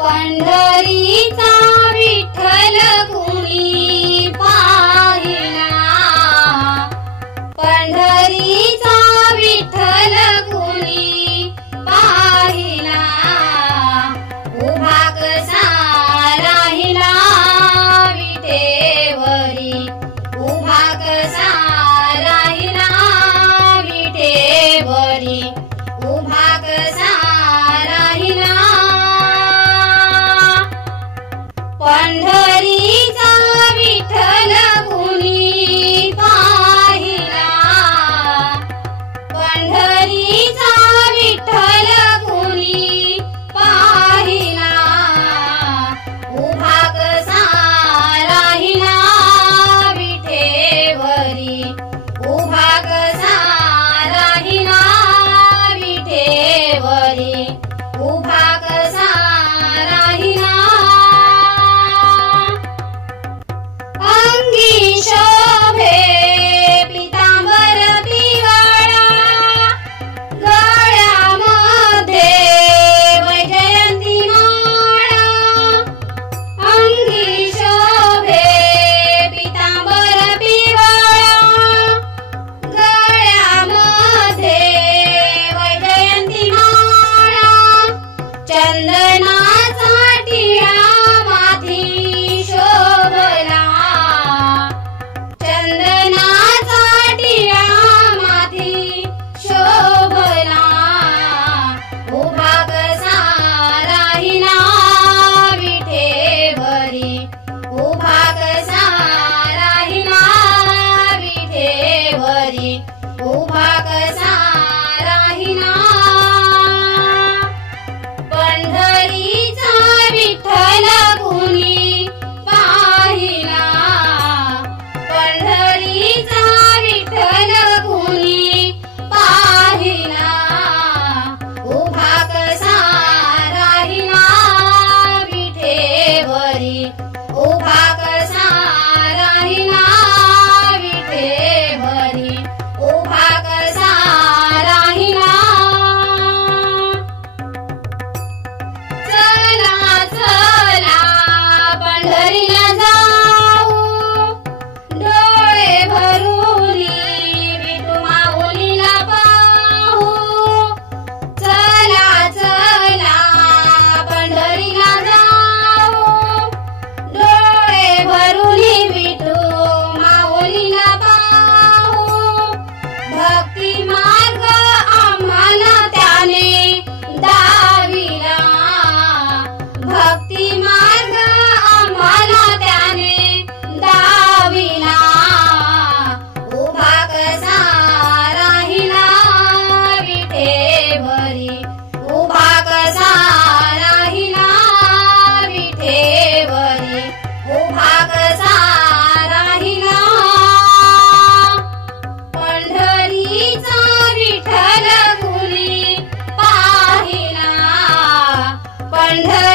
पंढरीचा विठ्ठल कुणी पाहिला, पंढरीचा विठ्ठल कुणी पाहिला, उभा कसा राहिला विटेवरी, उभा कसा राहिला विटेवरी, उभा कसा राहिला। पंढरीचा विठ्ठल कुणी पाहिला, पंढरीचा विठ्ठल कुणी पाहिला, उभा कसा राहिला विठेवरी, उभा कसा राहिला विठेवरी, उभा कसा राहिला। अंगी शोभे पीतांबर पिवळा, गळ्यामध्ये वैजयंती माळा, अंगी शोभे पीतांबर पिवळा, गळ्यामध्ये वैजयंती माळा, चंदनाचा टिळा माथी शोभला, चंदनाचा टिळा माथी शोभला, उभा कसा राहिला विठेवरी, उभा कसा राहिला विठेवरी, उभा कसा राहिला। पंढरीचा विठ्ठल कुणी पाहिला, पंढरीचा विठ्ठल कुणी पाहिला, उभा कसा राहिला विठेवरी, उभा कसा राहिला विठेवरी, उभा कसा राहिला। चला चला पंढरीला जाऊ, डोळे भरूनी विठू माऊलीला पाहू, चला चला पंढरीला जाऊ, डोळे भरूनी विठू माऊलीला पाहू, भक्ती मार्ग आम्हाला त्याने दाविला, भक्ती मार्ग आम्हाला त्याने दाविला, उभा कसा राहिला विठेवरी, उभा कसा राहिला विठेवरी, उभा कसा राहिला। पंढरीचा विठ्ठल कुणी पाहिला, पंढरीचा